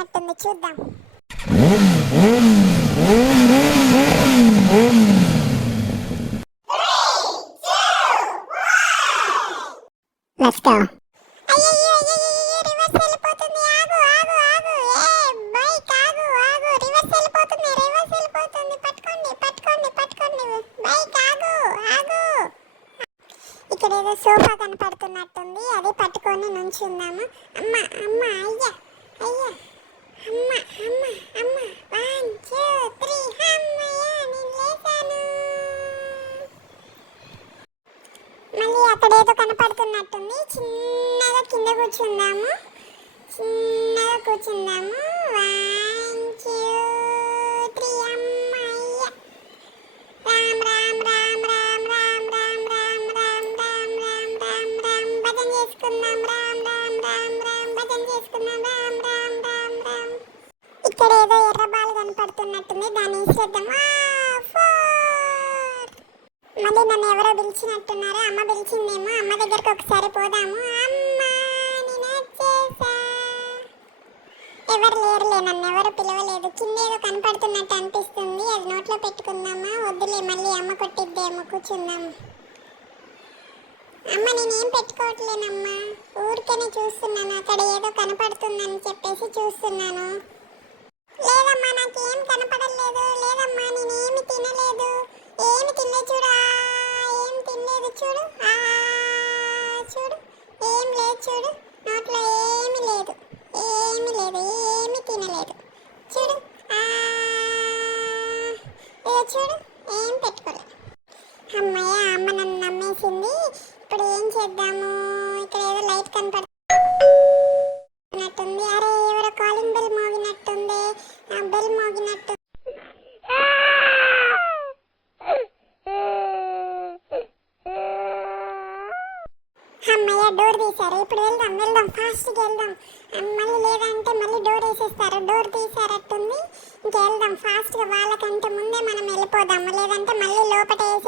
చేసినట్టుంది చూద్దాం Let's go. కనపడుతున్నట్టుంది చిన్నగా కింద కూర్చుందాము చిన్నగా కూర్చుందాము వన్ టూ త్రీ అమ్మయ్య రామ్ రామ్ రామ్ రామ్ రామ్ రామ్ రామ్ రామ్ రామ్ రామ్ రామ్ రామ్ భజన చేసుకుందాం రామ్ రామ్ రామ్ రామ్ భజన చేసుకుందాం రామ్ రామ్ రామ్ రామ్ ఇక్కడ ఏదో ఎర్ర బాల్ కనపడుతున్నట్టుంది దాన్ని వేసేద్దాం మళ్ళీ నన్ను ఎవరో పిలిచినట్టున్నారు అమ్మ పిలిచిందేమో అమ్మ దగ్గరకు ఒకసారి పోదాము. అమ్మ ఎవరు లేరులే నన్ను ఎవరు పిలవలేదు. కింద ఏదో కనపడుతున్నట్టు అనిపిస్తుంది. అది నోట్లో పెట్టుకుందామా? వద్దులే మళ్ళీ అమ్మ కొట్టిద్దేమో. కూర్చుందాం. అమ్మ నేనేం పెట్టుకోవట్లేనమ్మా. ఊరికనే చూస్తున్నాను. అక్కడ ఏదో కనపడుతుందని చెప్పేసి చూస్తున్నాను. లేదమ్మా నాకేం కనపడలేదు లేదమ్మా నేనేమి తినలేదు. ఏమి తినలేదు చూడా. ఆ, చూడు? చూడు. ఏం లేదు చూడు. నోట్లో ఏమీ లేదు. ఏమీ లేదు. ఏమీ తినలేదు. చూడు. ఆ, చూడు. ఏం పెట్టుకోలేదు అమ్మయ్య అమ్మ నన్ను నమ్మేసింది. ఇప్పుడు ఏం చేద్దాము? ఇక్కడ ఏదో లైట్ కనపడుతుంది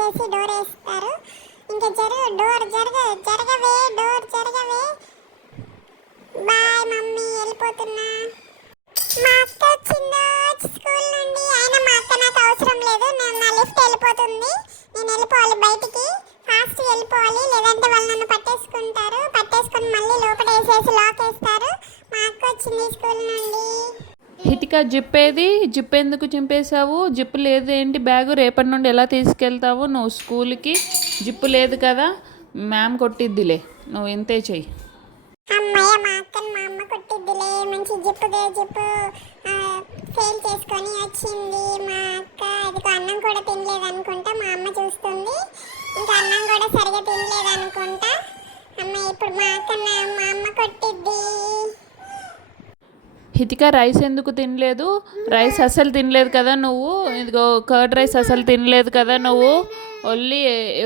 చేసి డోర్ వేస్తారు. ఇంకా జరుగు డోర్ జరగ జరగవే డోర్ జరగవే. బాయ్ మమ్మీ వెళ్ళిపోతున్నా. మా అక్క వచ్చిందో స్కూల్ నుండి ఆయన మా అక్క నాకు అవసరం లేదు. నేను నా లిఫ్ట్ వెళ్ళిపోతుంది. నేను వెళ్ళిపోవాలి బయటికి. ఫాస్ట్ వెళ్ళిపోవాలి. లేదంటే వాళ్ళు నన్ను పట్టేసుకుంటారు. పట్టేసుకుని మళ్ళీ లోపల వేసేసి లాక్ వేస్తారు. మా అక్క వచ్చింది స్కూల్ నుండి. హితిక జిప్పేది ఏది జిప్ ఎందుకు చింపేశావు? జిప్పు లేదు ఏంటి బ్యాగు రేపటి నుండి ఎలా తీసుకెళ్తావు? నువ్వు స్కూల్కి? జిప్పు లేదు కదా? మ్యామ్ కొట్టిద్దిలే. నువ్వు ఇంతే చెయ్యి. అమ్మయ్య మా అక్కని మా అమ్మ కొట్టిద్దిలే. మంచి జిప్పు జిప్పు. ఫెయిల్ చేసుకొని వచ్చింది మా అక్క. ఇదిగో అన్నం కూడా తినలేదు అనుకుంటా మా అమ్మ చూస్తుంది. ఇంకా అన్నం కూడా సరిగా తినలేదు అనుకుంటా అమ్మ ఇప్పుడు మా అక్క నా- మా అమ్మ కొట్టిద్ది. హితిక రైస్ ఎందుకు తినలేదు? రైస్ అసలు తినలేదు కదా నువ్వు? ఇదిగో కర్డ్ రైస్ అసలు తినలేదు కదా నువ్వు? ఓన్లీ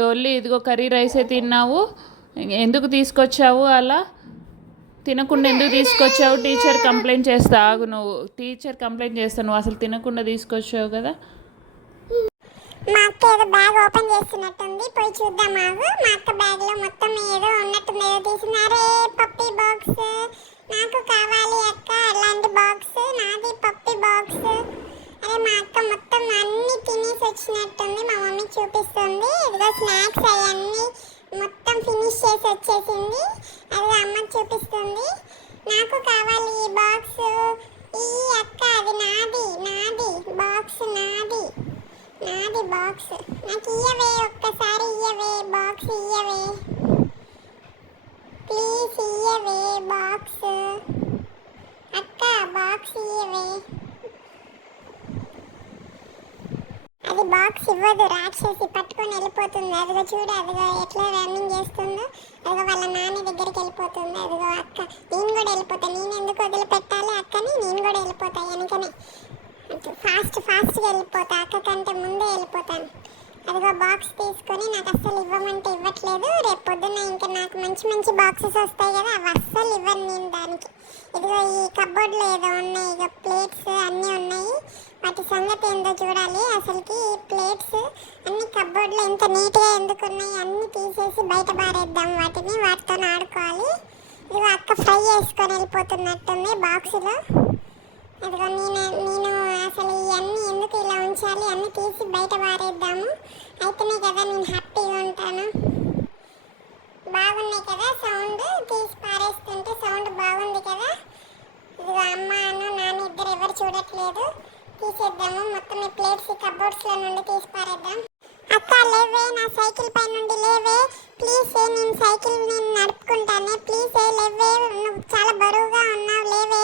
ఓన్లీ ఇదిగో కర్రీ రైసే తిన్నావు. ఎందుకు తీసుకొచ్చావు అలా? తినకుండా ఎందుకు తీసుకొచ్చావు? టీచర్ కంప్లైంట్ చేస్తా ఆగు నువ్వు. టీచర్ కంప్లైంట్ చేస్తా నువ్వు అసలు తినకుండా తీసుకొచ్చావు కదా? మా అక్క ఏదో బ్యాగ్ ఓపెన్ చేస్తున్నట్టుంది. పోయి చూద్దాం ఆగు. మా అక్క బ్యాగ్లో మొత్తం ఏదో ఉన్నట్టుంది ఏదో తీసినారే బాక్స్ ఇవ్వదు. రాక్షసి పట్టుకొని వెళ్ళిపోతుంది. అదిగో చూడు అదిగో ఎట్లా రన్నింగ్ చేస్తుందో. అదిగో వాళ్ళ నాన్న దగ్గరికి వెళ్ళిపోతుంది. అదిగో అక్క నేను కూడా వెళ్ళిపోతా. నేను ఎందుకు వదిలిపెట్టాలి అక్కని? నేను కూడా వెళ్ళిపోతా వెనకనే. ఫాస్ట్ ఫాస్ట్గా వెళ్ళిపోతా. అక్క కంటే ముందే వెళ్ళిపోతాను. అదిగో బాక్స్ తీసుకొని నాకు అస్సలు ఇవ్వమంటే ఇవ్వట్లేదు. రేపు పొద్దున్న ఇంకా నాకు మంచి మంచి బాక్సెస్ వస్తాయి కదా అవి అస్సలు ఇవ్వను నేను దానికి. ఇదిగో ఈ కబోర్డ్లో ఏదో ఉన్నాయి ఇక ప్లేట్స్ అన్నీ ఉన్నాయి. వాటి సంగతి ఏందో చూడాలి. అసలుకి ఈ ప్లేట్స్ అన్ని కబోర్డ్లో ఎంత నీట్గా ఎందుకు ఉన్నాయి? అన్నీ తీసేసి బయట పారేద్దాం వాటిని వాటితో ఆడుకోవాలి. ఇదిగో అక్క ఫ్రై చేసుకొని వెళ్ళిపోతున్నట్టుంది బాక్సులో అదిగో నేను నేను అసలు ఇవన్నీ ఎందుకు ఇలా ఉంచాలి? అన్నీ తీసి బయట పారేద్దాము. అయితేనే కదా నేను హ్యాపీగా ఉంటాను. బాగున్నాయి కదా సౌండ్ తీసి పారేస్తుంటే సౌండ్ బాగుంది కదా. ఇదిగో అమ్మ అను నాన్న ఇద్దరు ఎవరు చూడట్లేదు. తీసేద్దాము మొత్తం ఈ ప్లేట్స్ కబోర్డ్స్లో నుండి తీసి పారేద్దాం. అక్క లేవే నా సైకిల్ పై నుండి లేవే. ప్లీజ్ నేను సైకిల్ నేను నడుపుకుంటానే. ప్లీజ్ లేవే నువ్వు చాలా బరువుగా ఉన్నావు లేవే.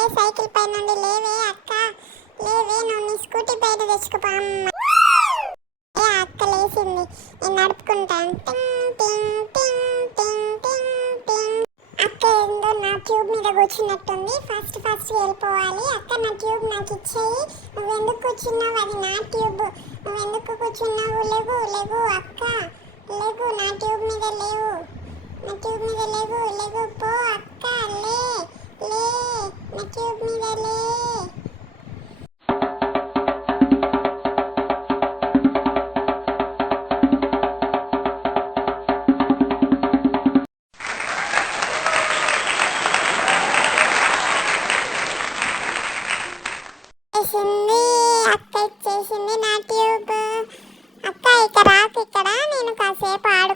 ఫస్ట్ వెళ్ళిపోవాలి. అక్క నా ట్యూబ్ నాకు ఇచ్చేయి. నువ్వు ఎందుకు కూర్చున్నావు? అది నా ట్యూబ్. నువ్వెందుకు కూర్చున్నావు? లేవు లేవు అక్క. లేవు నా ట్యూబ్ మీద లేవు. నా ట్యూబ్ మీద లేవు లేవు.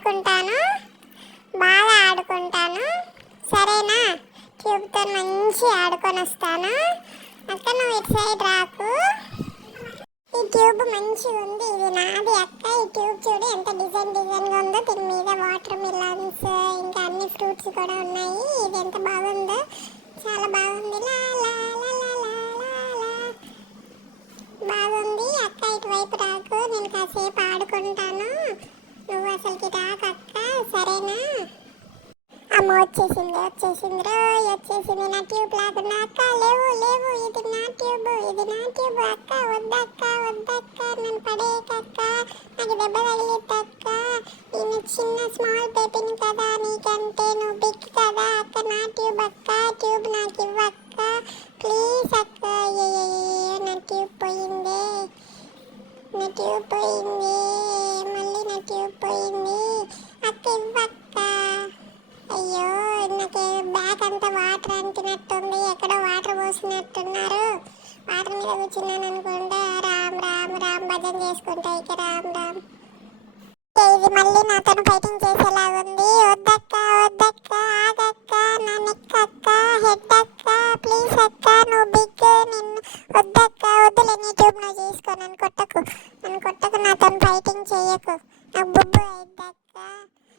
ఆడుకుంటాను బాగా ఆడుకుంటాను. సరేనా? క్యూబ్తో మంచి ఆడుకొని వస్తాను. అక్క నువ్వు ఇటు సైడ్ రాకు. ఈ ట్యూబ్ మంచిగా ఉంది ఇది నాది అక్క. ఈ ట్యూబ్ చూడు ఎంత డిజైన్ డిజైన్గా ఉందో దీని మీద వాటర్ మిలన్స్ ఇంకా అన్ని ఫ్రూట్స్ కూడా ఉన్నాయి. ఇది ఎంత బాగుందో చాలా బాగుంది. బాగుంది. అక్క ఇటువైపు రాకు. నేను కాసేపు ఆడుకుంటాను నువ్వు అసలుకి రాకు అక్క సరేనా అమ్మ వచ్చేసింది వచ్చేసింది రోయ్ వచ్చేసింది నా ట్యూబ్ లాగున్నా అక్క. లేవు లేవు ఇది నా ట్యూబ్ ఇది నా ట్యూబ్ అక్క. వద్దక్క వద్దక్క నన్ను పడేయకక్క. నాకు దెబ్బ తగిలిద్దక్క. నేను చిన్న స్మాల్ బేబీని కదా నీకంటే నువ్వు బిగ్ కదా అక్క. నా ట్యూబ్ అక్క ట్యూబ్ నాకు ఇవ్వక్క. ప్లీజ్ అక్క. నా ట్యూబ్ పోయింది. నా ట్యూబ్ పోయింది. మళ్ళీ నా ట్యూబ్ పోయింది. అక్క ఇవ్వక్క. చేసినట్టున్నారు. వాటర్ మీద కూర్చున్నాను అనుకుంటా రామ్ రామ్ రామ్ భజన చేసుకుంటా ఇక రామ్ రామ్. ఇది మళ్ళీ నాతో ఫైటింగ్ చేసేలాగుంది వద్దక్క వద్దక్క ఆగక్క నా నెక్ అక్క హెడ్ అక్క ప్లీజ్ అక్క నువ్వు బిగ్ నిన్ను వద్దక్క వద్దులే నీ ట్యూబ్ నువ్వు చేసుకో నన్ను కొట్టకు. నన్ను కొట్టకు నాతో ఫైటింగ్ చేయకు. నాకు బుబ్బు అయిద్దక్క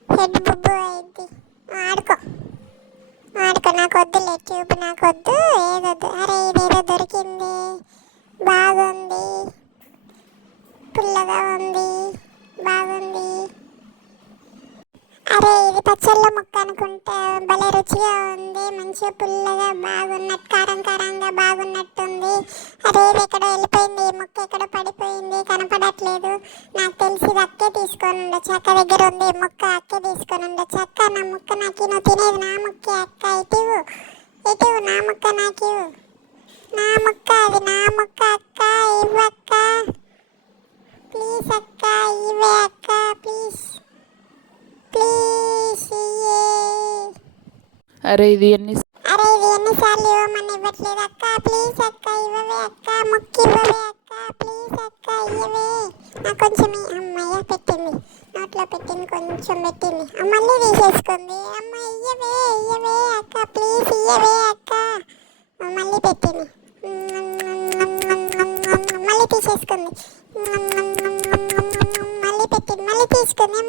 హెడ్ బుబ్బు అయిద్ది ఆడుకో నాకు వద్దులే ట్యూబ్ నాకు వద్దు ఏదొద్దు. అరే ఇదేదో దొరికింది. బాగుంది. పుల్లగా ఉంది. బాగుంది. అరే ఇది పచ్చళ్ళ ముక్క అనుకుంటా భలే రుచిగా ఉంది. మంచిగా పుల్లగా బాగున్నట్టు కారం కారంగా బాగున్నట్టుంది. అరే ఇది ఎక్కడో వెళ్ళిపోయింది. ఈ ముక్క ఎక్కడో పడిపోయింది. కనపడట్లేదు. నాకు తెలిసి ఇది అక్కే తీసుకొని ఉండొచ్చు. అక్క దగ్గర ఉంది ఈ ముక్క. అక్కే తీసుకొని ఉండొచ్చు. అక్క నా ముక్క నాకు నువ్వు తినేది. నా ముక్కే అక్క. ఇటు ఇటు నా ముక్క నాకు నా ముక్క అది నా ముక్క అక్క. ఇవ్వక్క ప్లీజ్ అక్క ఇవే అక్క. ప్లీజ్. అరే ఇది ఎన్ని అరే ఇది ఎన్నిసార్లు ఇవ్వమని ఇవ్వట్లేదు అక్క. ప్లీజ్ అక్క ఇవ్వవే అక్క. ముక్కి ఇవ్వవే అక్క. ప్లీజ్ అక్క ఇవ్వవే నాకు కొంచెం ఇ- అమ్మయ్య పెట్టింది. నోట్లో పెట్టింది కొంచెం పెట్టింది. మళ్ళీ తీసేసుకుంది. అమ్మ ఇయ్యవే ఇయ్యవే అక్క. ప్లీజ్ ఇయ్యవే అక్క. మళ్ళీ పెట్టింది. మళ్ళీ తీసేసుకుంది. మళ్ళీ పెట్టింది మళ్ళీ తీసుకుంది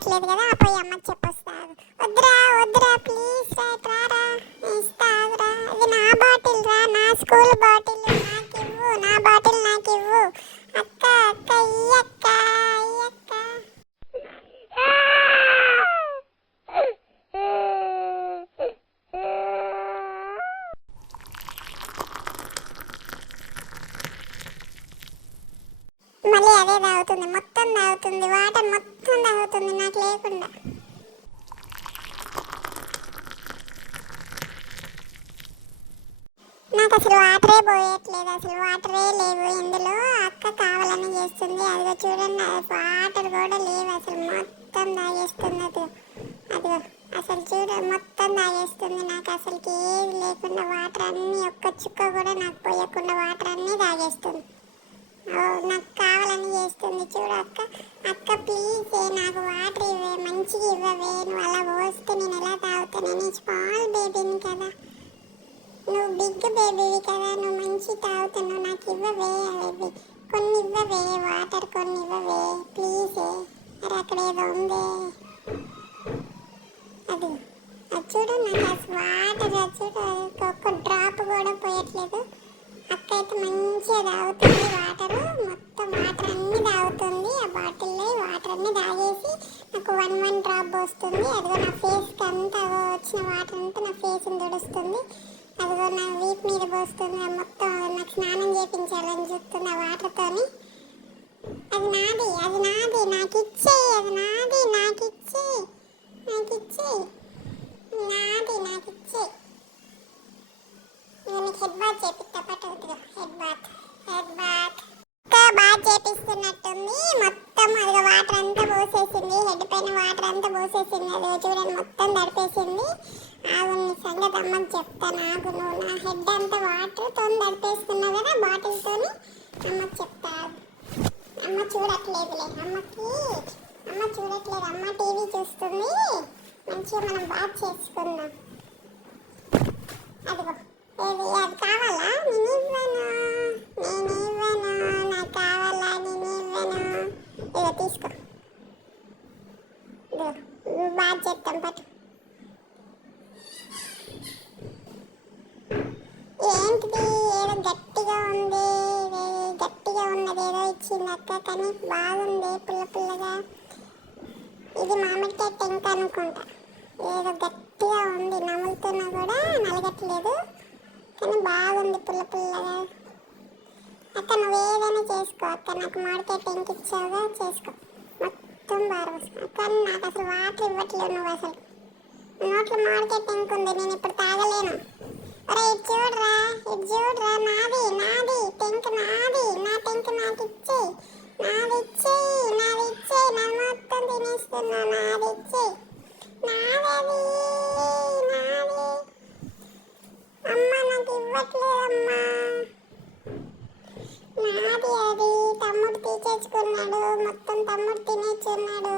ఇవ్వట్లేదు కదా ఆ పోయి అమ్మకి చెప్పొస్తారు వద్దురా వద్దురా ప్లీజ్ రా రా ఇస్తారా అది నా బాటిల్ రా నా స్కూల్ బాటిల్ అదే తాగుతుంది. మొత్తం తాగుతుంది. వాటర్ మొత్తం తాగుతుంది నాకు లేకుండా. నాకు అసలు వాటరే పోయట్లేదు. అసలు వాటరే లేవు. ఇందులో అక్క కావాలని చేస్తుంది. అదిగో చూడండి అది వాటర్ కూడా లేవు. అసలు మొత్తం తాగేస్తుంది అది. అదిగో అసలు చూడ మొత్తం తాగేస్తుంది. నాకు అసలుకి ఏది లేకుండా వాటర్ అన్నీ ఒక్క చుక్క కూడా నాకు పోయకుండా వాటర్ అన్నీ తాగేస్తుంది. నాకు కావాలని చేస్తుంది చూడు అక్క. అక్క ప్లీజ్ నాకు వాటర్ ఇవ్వే మంచిగా ఇవ్వవే. నువ్వు అలా పోస్తే నేను ఎలా తాగుతాను? నేను స్మాల్ బేబీని కదా. నువ్వు బిగ్ బేబీవి కదా. నువ్వు మంచి తాగుతున్నావు. నాకు ఇవ్వవే అవి. కొన్ని ఇవ్వవే వాటర్ కొన్ని ఇవ్వవే. ప్లీజ్ అరే అక్కడ ఏదో ఉందే. అది. అది చూడు నాకు అసలు వాటర్ అది చూడు ఒక్క డ్రాప్ కూడా పోయట్లేదు. అక్క అయితే మంచిగా తాగుతుంది వాటర్. మొత్తం వాటర్ అన్ని తాగుతుంది. ఆ బాటిల్లో వాటర్ అన్ని తాగేసి నాకు వన్ వన్ డ్రాప్ వస్తుంది అదిగో నా ఫేస్కి అంతా వచ్చిన వాటర్ అంతా నా ఫేస్ని తుడుస్తుంది. అదిగో నా వీప్ మీద పోస్తుంది. ఆ మొత్తం నాకు స్నానం చేయించాలని చూస్తుంది ఆ వాటర్తోని. అది నాది అది నాది నాకు ఇచ్చే అది నాది నాకు ఇచ్చే నాకు ఇచ్చే అమ్మ అమ్మకి చెప్తా అమ్మ చూడట్లేదులే. అమ్మకి అమ్మ చూడట్లేదు. అమ్మ టీవీ చూస్తుంది. మంచిగా మనం బాగా చేసుకుందాం. అదిగో. ఏది అది కావాలా? నేను ఇవ్వను నేను ఇవ్వను నాకు కావాలా? నేను ఇవ్వను ఇదిగో తీసుకో. నువ్వు బాగా చేస్తాం పట్టు. ఏంటిది? ఏదో గట్టిగా ఉంది. గట్టిగా ఏదో ఇచ్చింది అక్క కానీ బాగుంది పుల్ల పుల్లగా. ఇది మామిడికాయ టెంక అనుకుంటా. ఏదో గట్టిగా ఉంది నములుతున్నా కూడా నలగట్లేదు కానీ బాగుంది పుల్ల పుల్లగా. అక్క నువ్వు ఏదైనా చేసుకో అక్క నాకు మామిడికాయ టెంక్ ఇచ్చావుగా చేసుకో. మొత్తం బాగా అక్క నాకు అసలు వాటర్ ఇవ్వట్లేదు నువ్వు అసలు. నోట్లో మామిడికాయ టెంక్ ఉంది నేను ఇప్పుడు తాగలేను. అరే ఇది చూడరా ఇది చూడరా నాది నాది టెంక్ నాది నా టెంక్ నాకు ఇచ్చి నాది ఇచ్చి నాది ఇచ్చి నా మొత్తం తినేస్తున్నా నాది ఇచ్చి నాదది నాది. అమ్మ నాకు ఇవ్వట్లేదమ్మా. నాది అది తమ్ముడు తీసేసుకున్నాడు మొత్తం తమ్ముడు తినేస్తున్నాడు.